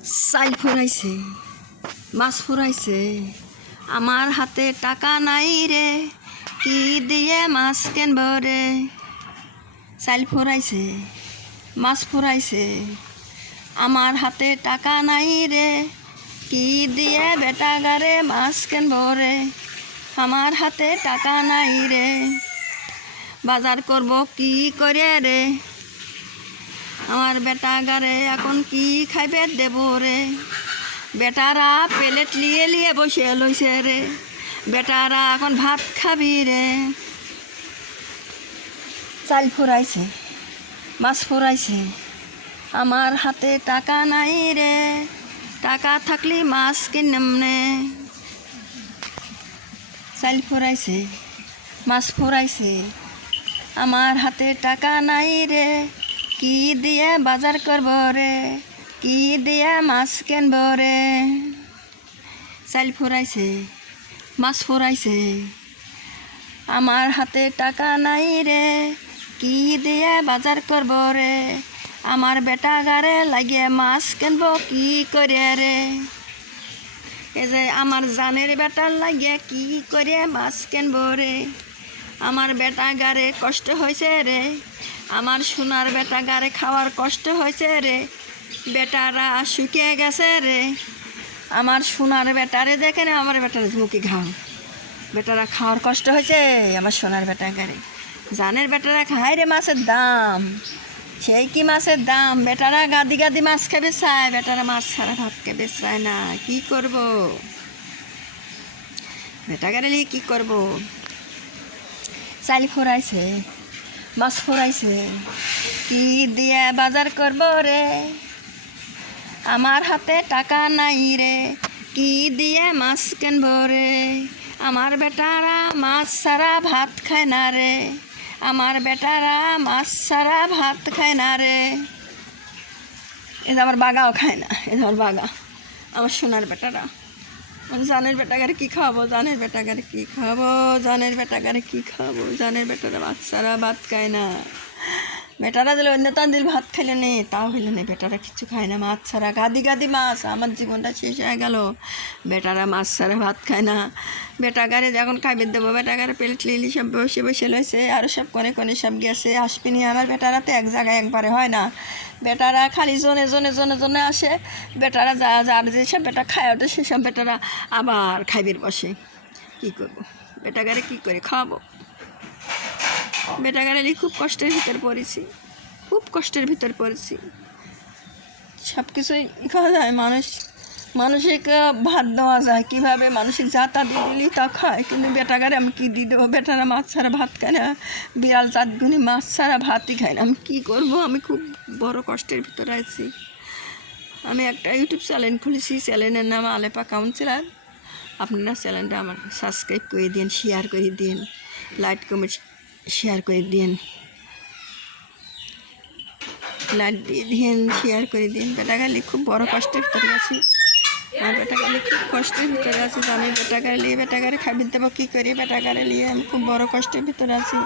চাইল ফুরাইছে, মাছ ফুরাইছে, আমার হাতে টাকা নাই রে, কি দিয়ে মাছ কেনব রে। চাইল ফুরাইছে, মাছ ফুরাইছে, আমার হাতে টাকা নাই রে, কি দিয়ে বেটা গারে মাছ কেনব রে। আমার হাতে টাকা নাই রে, বাজার করব কি করে রে, আমার বেটা গারে এখন কি খাইবে দেব রে। বেটারা প্লেট লিয়ে লিয়ে বসে লইছে রে, বেটারা এখন ভাত খাবি রে। চাল ফুরাইছে, মাছ ফুরাইছে, আমার হাতে টাকা নাই রে, টাকা থাকলে মাছ কিনম নে। চাল ফুরাইছে, মাছ ফুরাইছে, আমার হাতে টাকা নাই রে, কি দিয়ে বাজার করব রে, কি দিয়ে মাছ কিনব রে। চাল ফুরাইছে, মাছ ফুরাইছে, আমার হাতে টাকা নাই রে, কি দিয়ে বাজার করব রে। আমার বেটা গারে লাগিয়ে মাছ কিনব কি করে রে। এই যে আমার জানের বেটার লাগিয়ে কি করে মাছ কিনব রে। আমার বেটা গারে কষ্ট হয়েছে রে, আমার সোনার বেটা গারে খাওয়ার কষ্ট হয়েছে রে, বেটারা শুকিয়ে গেছে রে। আমার সোনার বেটারে দেখে না, আমার বেটার মুখে ঘাম, বেটারা খাওয়ার কষ্ট হয়েছে আমার সোনার বেটা গারে। জানের বেটারা খায় রে মাছের দাম, সেই কি মাছের দাম, বেটারা গাদি গাদি মাছ খেবে চায়, বেটারা মাছ ছাড়া ভাত খেবে চায় না। কি করব বেটা গারে নিয়ে কি করব। চাল ফুরাইছে, মাছ ফুরাইছে, কি দিয়ে বাজার করব রে। আমার হাতে টাকা নাই রে, কি দিয়ে মাছ কিনব রে। আমার বেটারা মাছ ছাড়া ভাত খায় না রে, আমার বেটারা মাছ ছাড়া ভাত খায় না রে। এই যে আমার বাগাও খায় না, এই যে আমার বাগা, আমার সোনার বেটারা। জানের বেটাগারে কী খাওয়াবো, জানের বেটাগারে কী খাওয়াবো, জানের বেটাগারে কী খাওয়াবো। জানের বেটারা মাছ ছাড়া ভাত খায় না, বেটারা দিলে অন্য তান দিল ভাত খাইলে নেই, তাও হইলে নেই, বেটারা কিছু খায় না মাছ ছাড়া। গাদি গাদি মাছ, আমার জীবনটা শেষ হয়ে গেল। বেটারা মাছ ছাড়া ভাত খায় না, বেটাগারে যখন খাইবে দেবো, বেটাগারে প্লেট লিলি সব বসে বসে লইছে, আরও সব কোনে কোনে সব গেছে, আসবিনি। আমার বেটারা তো এক জায়গায় একবারে হয় না, বেটারা খালি জনে জনে জনে জনে আসে। বেটারা যার যেসব বেটা খায় ওঠে সেসব বেটারা আবার খাইবের বসে। কী করবো, বেটাগারে কী করে খাওয়াবো। বেটাগারে খুব কষ্টের ভিতর পড়েছি, খুব কষ্টের ভিতর পড়েছি। সব কিছুই খাওয়া যায়, মানসিক ভাত দেওয়া যায় কীভাবে, মানসিক যা তা দিয়ে দিলেই তা খায়, কিন্তু বেটাগারে আমি কী দিয়ে দেবো। বেটারা মাছ ছাড়া ভাত খায় না, বিড়াল চাঁদগুনি মাছ ছাড়া ভাতই খায় না। আমি কী করবো, আমি খুব বড় কষ্টের ভিতরে আছি। আমি একটা ইউটিউব চ্যানেল খুলেছি, চ্যানেলের নাম আলেপা কাউন্সিলার। আপনারা চ্যানেলটা আমার সাবস্ক্রাইব করে দিন, শেয়ার করে দিন, লাইক কমেন্ট শেয়ার করে দিন, লাইক দিয়ে দিন, শেয়ার করে দিন। বেটাগালি খুব বড় কষ্টের ভিতরে আছি, আমার বেটাগালি খুব কষ্টের ভিতরে আছে। জানি বেটাগারে নিয়ে বেটাগারে খাবি দেবো কী করি, বেটাগারে নিয়ে আমি খুব বড় কষ্টের ভিতরে আছি।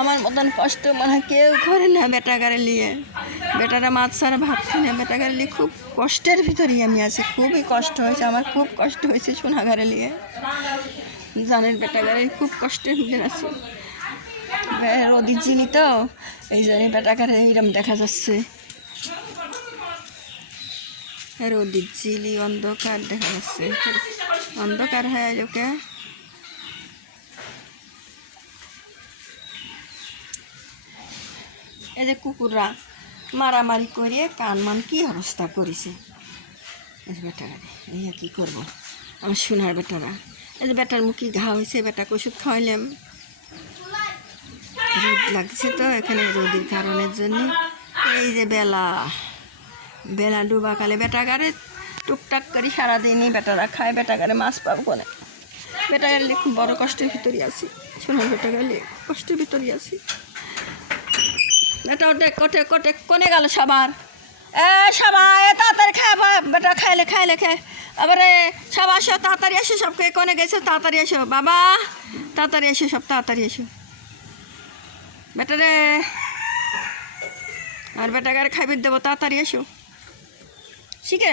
আমার মতন কষ্ট মনে হয় কেউ করে না বেটাগারে নিয়ে। বেটারা মাছ ছাড়া ভাত খায় না, বেটাগারে নিয়ে খুব কষ্টের ভিতরেই আমি আছি। খুবই কষ্ট হয়েছে আমার, খুব কষ্ট হয়েছে সোনাগারে নিয়ে। জানেন বেটাগারে খুব কষ্টের ভিতরে আছি। রোদির জিনি তো এই জন্য বেটাগারে এইরকম দেখা যাচ্ছে, রোদির জিলি অন্ধকার দেখা যাচ্ছে, অন্ধকার হয়ে লোকে। এই যে কুকুররা মারামারি করে কান মান কী অবস্থা করেছে। এই যে বেটাগারে এই কী করবো, আমার সোনার বেটারা। এই যে বেটার মুখে ঘা হয়েছে, বেটাকে ওষুধ খাওয়াইলাম। রোদ লাগছে তো এখানে, রোদের কারণের জন্য এই যে বেলা ডুবাকালে বেটাগারে টুকটাক করে সারাদিনই বেটারা খায়। বেটাগারে মাছ পাবো কোনে, বেটাগারে খুব বড় কষ্টের ভিতরে আছি, সোনার বেটাগারে কষ্টের ভিতরে আছি। এটা ওটা কটে কটে কোনে গেল সবার, সবাই তাড়াতাড়ি খায়, বেটা খাইলে খায় আবার সব আসো, তাড়াতাড়ি এসো, সবকে কোনে গেছো, তাড়াতাড়ি এসো বাবা, তাড়াতাড়ি এসো, সব তাড়াতাড়ি এসো বেটারে, আর বেটাগারে খাইবে দেবো, তাড়াতাড়ি এসো। শিখে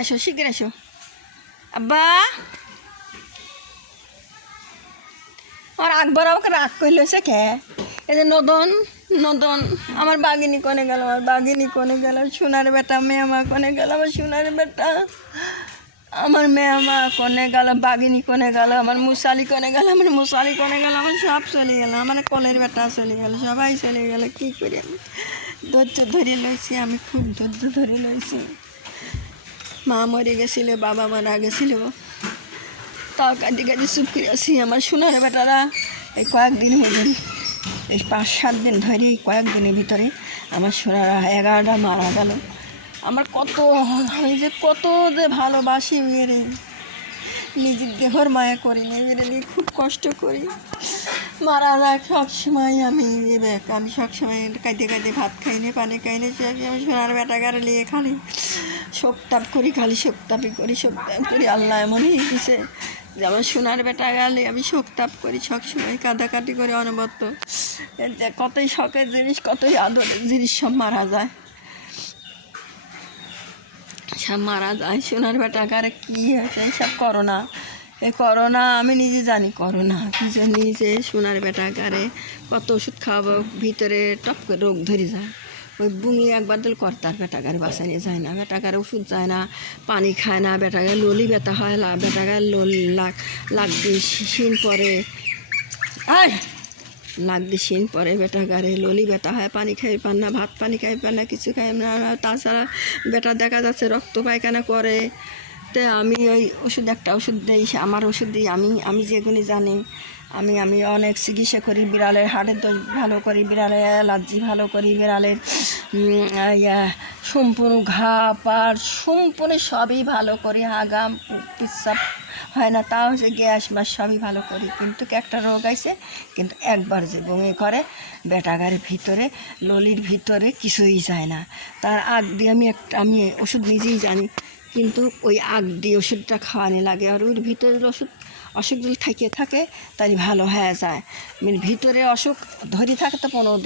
এসো আব্বা। আর আকবর আমাকে রাগ করলেছে কে? এই যে নদন নদন আমার বাগিনী কোনে গেল, আমার বাগিনী কোনে গেল, সোনার বেটা মেয়ামা কোনে গেল, আমার সোনার বেটা, আমার মেয়ামা কোনে গেল, বাগিনী কোনে গেল, আমার মুসালি কোনে গেল, আমার মুসালি কোনে গেল, আমার সব চলে গেল, আমার কোনের বেটা চলে গেল, সবাই চলে গেল। কী করি আমি? ধৈর্য ধরে লইছি, আমি খুব ধৈর্য ধরে লইছি। মা মরে গেছিল, বাবা মারা গেছিল, তাও কাঁদি কাঁদি চুপ করে আছি। আমার সোনার বেটারা এই কয়েকদিন হয়ে, এই 5-7 দিন ধরে, এই কয়েকদিনের ভিতরে আমার সোনারা 11টা মারা গেল। আমার কত, আমি যে কত যে ভালোবাসি মেয়েরে, নিজের দেহর মায়া করি, মেয়েরে নিয়ে খুব কষ্ট করি। মারা যায় সবসময় আমি সবসময় কাঁদে কাঁদে ভাত খাইনি, পানি খাইনি, আমি সোনার বেটাগারে নিয়ে খালি শোকতাপ করি, খালি শোকতাপই করি, শোকতাপ করি। আল্লাহ এমনই দিছে যে আমার সোনার বেটা গেলে আমি শোকতাপ করি, সবসময় কাঁদাকাটি করে অনবরত। কতই শখের জিনিস, কতই আদরের জিনিস সব মারা যায়, সব মারা যায়। সোনার বেটাগারে কী হয়েছে? সব করোনা, এই করোনা আমি নিজে জানি, করোনা কি জানি যে সোনার বেটাগারে কত ওষুধ খাওয়াবো, ভিতরে টপ করে রোগ ধরে যায়। ওই বুঙি একবার দিল কর্তার বেটাগারে বাসা নিয়ে যায় না, বেটাগারে ওষুধ যায় না, পানি খায় না, বেটাগারে ললি ব্যথা হয়, বেটাগারে লাগবে শিন পরে, লাগবে শিন পরে, বেটাগারে ললি ব্যথা হয়, পানি খাই পান না, ভাত পানি খাই পান না, কিছু খাই না। তাছাড়া বেটা দেখা যাচ্ছে রক্ত পায়খানা করে। তো আমি ওই একটা ওষুধ দিই, আমার ওষুধ দিই, আমি যেগুলি জানি, আমি অনেক চিকিৎসা করি। বিড়ালের হাড়ের দোষ ভালো করি, বিড়ালের অ্যালার্জি ভালো করি, বিড়ালের সম্পূর্ণ ঘা পাড় সম্পূর্ণ সবই ভালো করি। হাগাম পিসাব হয় না, তাও হচ্ছে গ্যাস মাস সবই ভালো করি। কিন্তু একটা রোগ আছে, কিন্তু একবার যে বমি করে, বেটাগারের ভিতরে ললির ভিতরে কিছুই যায় না। তার আগ দিয়ে আমি ওষুধ নিজেই জানি, কিন্তু ওই আগ দিয়ে ওষুধটা খাওয়ানো লাগে। আর ওর ভিতরের অসুখ যদি থাকিয়ে থাকে তাই ভালো হয়ে যায়। মানে ভিতরে অসুখ ধরে থাকে তো 15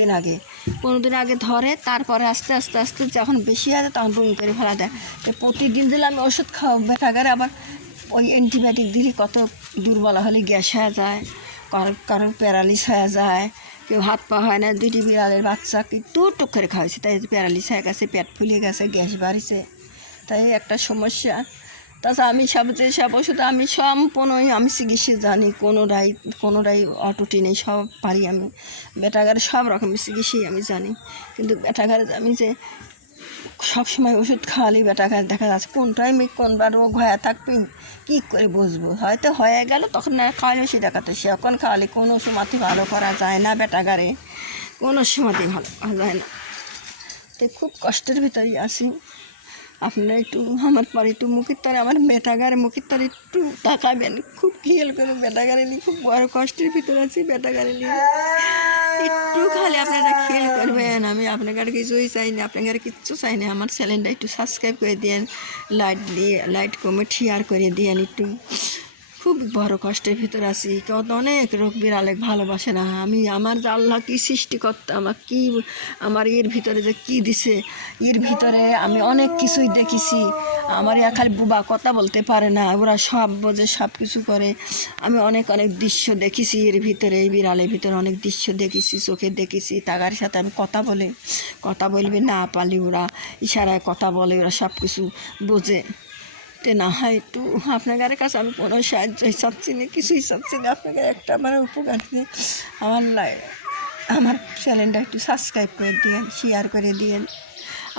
দিন আগে ধরে, তারপরে আস্তে আস্তে আস্তে যখন বেশি হয় তখন বমি করে ফেলা দেয়। তো প্রতিদিন দিলে আমি ওষুধ খাওয়া বেটাগারে, আবার ওই অ্যান্টিবায়োটিক দিলে কত দুর্বল হলে গ্যাস হয়ে যায়, কারোর প্যারালিস হয়ে যায়, কেউ হাত পা হয় না। 2টি বিড়ালের বাচ্চা একটু টুক করে খাওয়াইছে, তাই প্যারালিস হয়ে গেছে, পেট ফুলে গেছে, গ্যাস বাড়িছে, তাই একটা সমস্যা। তাছাড়া আমি সব ওষুধ আমি সম্পূর্ণই আমি চিকিৎসা জানি, কোনোটাই অটুটি নেই, সব পারি আমি। বেটাগারে সব রকমের চিকিৎসাই আমি জানি, কিন্তু বেটাগারে আমি যে সবসময় ওষুধ খাওয়ালি বেটাগারে দেখা যাচ্ছে কোন টাইমে কোনবার রোগ হয়ে থাকবে কী করে বুঝবো। হয়তো হয়ে গেল তখন না খাওয়ালে সেটা কথা, এখন খাওয়ালে কোনো সময়তে ভালো করা যায় না, বেটাগারে কোনো সময়তে ভালো করা যায় না। তাই খুব কষ্টের ভিতরেই আছি। আপনারা একটু আমার পরে একটু মুখের তরে, আমার বেটাগারে মুখের তরে একটু তাকাবেন, খুব খেয়াল করে। বেটাগারে নিয়ে খুব বড় কষ্টের ভিতরে আছি, বেটাগারে নিয়ে একটু খালি আপনারা খেয়াল করবেন। আমি আপনার কিছুই চাই না, আপনার কিচ্ছু চাই না। আমার চ্যানেলটা একটু সাবস্ক্রাইব করে দিয়েন, লাইট কমেন্ট শেয়ার করে দিয়েন। একটু খুব বড় কষ্টের ভিতরে আছি, অনেক রোগ বিড়ালে ভালোবাসে না। আমার যে আল্লাহ কী সৃষ্টি করতে, আমার এর ভিতরে যে কী দিছে, এর ভিতরে আমি অনেক কিছুই দেখেছি। আমার খালি বুবা কথা বলতে পারে না, ওরা সব বোঝে, সব কিছু করে। আমি অনেক দৃশ্য দেখেছি এর ভিতরে, এই বিড়ালের ভিতরে অনেক দৃশ্য দেখেছি, চোখে দেখেছি। তাগার সাথে আমি কথা বলবে না পারলে ওরা ইশারায় কথা বলে, ওরা সব কিছু বোঝে। না হয় একটু আপনাদের কাছে আমি কোনো সাহায্যই চাচ্ছি না, কিছুই চাচ্ছি না। আপনাদের একটা আমার উপকার দিয়ে আমার চ্যানেলটা একটু সাবস্ক্রাইব করে দিন, শেয়ার করে দিন,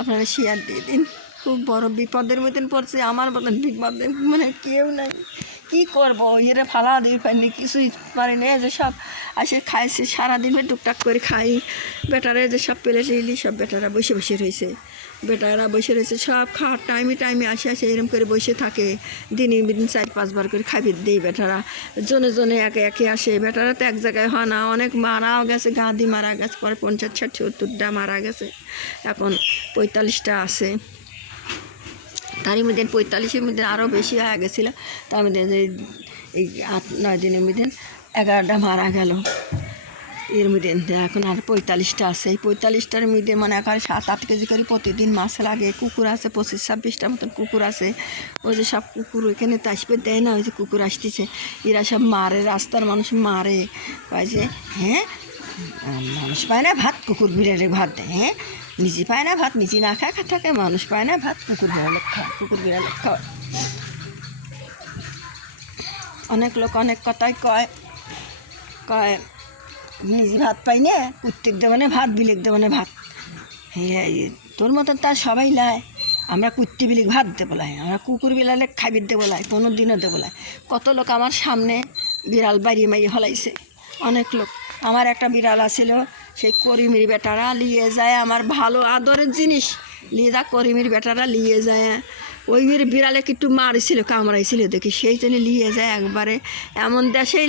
আপনারা শেয়ার দিয়ে দিন। খুব বড় বিপদের মতন পড়ছে, আমার বলেন বিপদে মানে কেউ নাই, কী করবো? এরা ফালা দিয়ে পারিনি, কিছুই পারি না। যে সব আসে খাইছে, সারাদিন টুকটাক করে খাই। বেটারা যে সব পেলেছে সব বেটারা বসে রয়েছে, সব খাওয়ার টাইমে আসে এরকম করে বসে থাকে। দিনে 4-5 বার করে খাবি দেই বেটারা, জনে একে আসে। বেটারা তো এক জায়গায় হয় না, অনেক মারাও গেছে, গাঁদি মারা গেছে, পরে 50-60-70টা মারা গেছে, এখন 45টা আছে। তারই মধ্যে 45-এর মধ্যে আরও বেশি হয়ে গেছিলো। তার মধ্যে এই 8-9 দিনের মধ্যে 11টা মারা গেল। এর মধ্যে এখন আর 45টা আছে, এই 45টার মধ্যে মনে করে 7-8 কেজি করে প্রতিদিন মাছ লাগে। কুকুর আছে 25-26টার মতন কুকুর আছে। ওই যে সব কুকুর ওইখানে তাসবে দেয় না, ওই যে কুকুর আসতেছে, এরা সব মারে, রাস্তার মানুষ মারে, কয় যে হ্যাঁ মানুষ পায় না ভাত, কুকুর বিড়ালে ভাত দেয়। হ্যাঁ নিজে পায় না ভাত, নিজে না খায় থাকে, মানুষ পায় না ভাত, কুকুর বিড়ালে খায়, কুকুর বিড়ালে খাওয়ায়। অনেক লোক অনেক কথাই কয়, কয় নিজে ভাত পাই না, কুত্তিক দেবনে ভাত, বিলেক দেবনে ভাত। হ্যাঁ তোর মতন তার সবাই লাই, আমরা কুত্তি বিলিক ভাত দেবো লাই, আমরা কুকুর বিলালে খাবির দেবো লাই, কোনো দিনও দেবো লাই। কত লোক আমার সামনে বিড়াল বাড়িয়ে মারিয়ে হলাইছে, অনেক লোক। আমার একটা বিড়াল আছিল, সেই করিমির বেটারা নিয়ে যায়, আমার ভালো আদরের জিনিস নিয়ে যা করিমির বেটারা নিয়ে যায়, ওই বিড়ালে একটু মারিছিল, কামড়াইছিল দেখি, সেই জন্য নিয়ে যায় একবারে, এমন দেশেই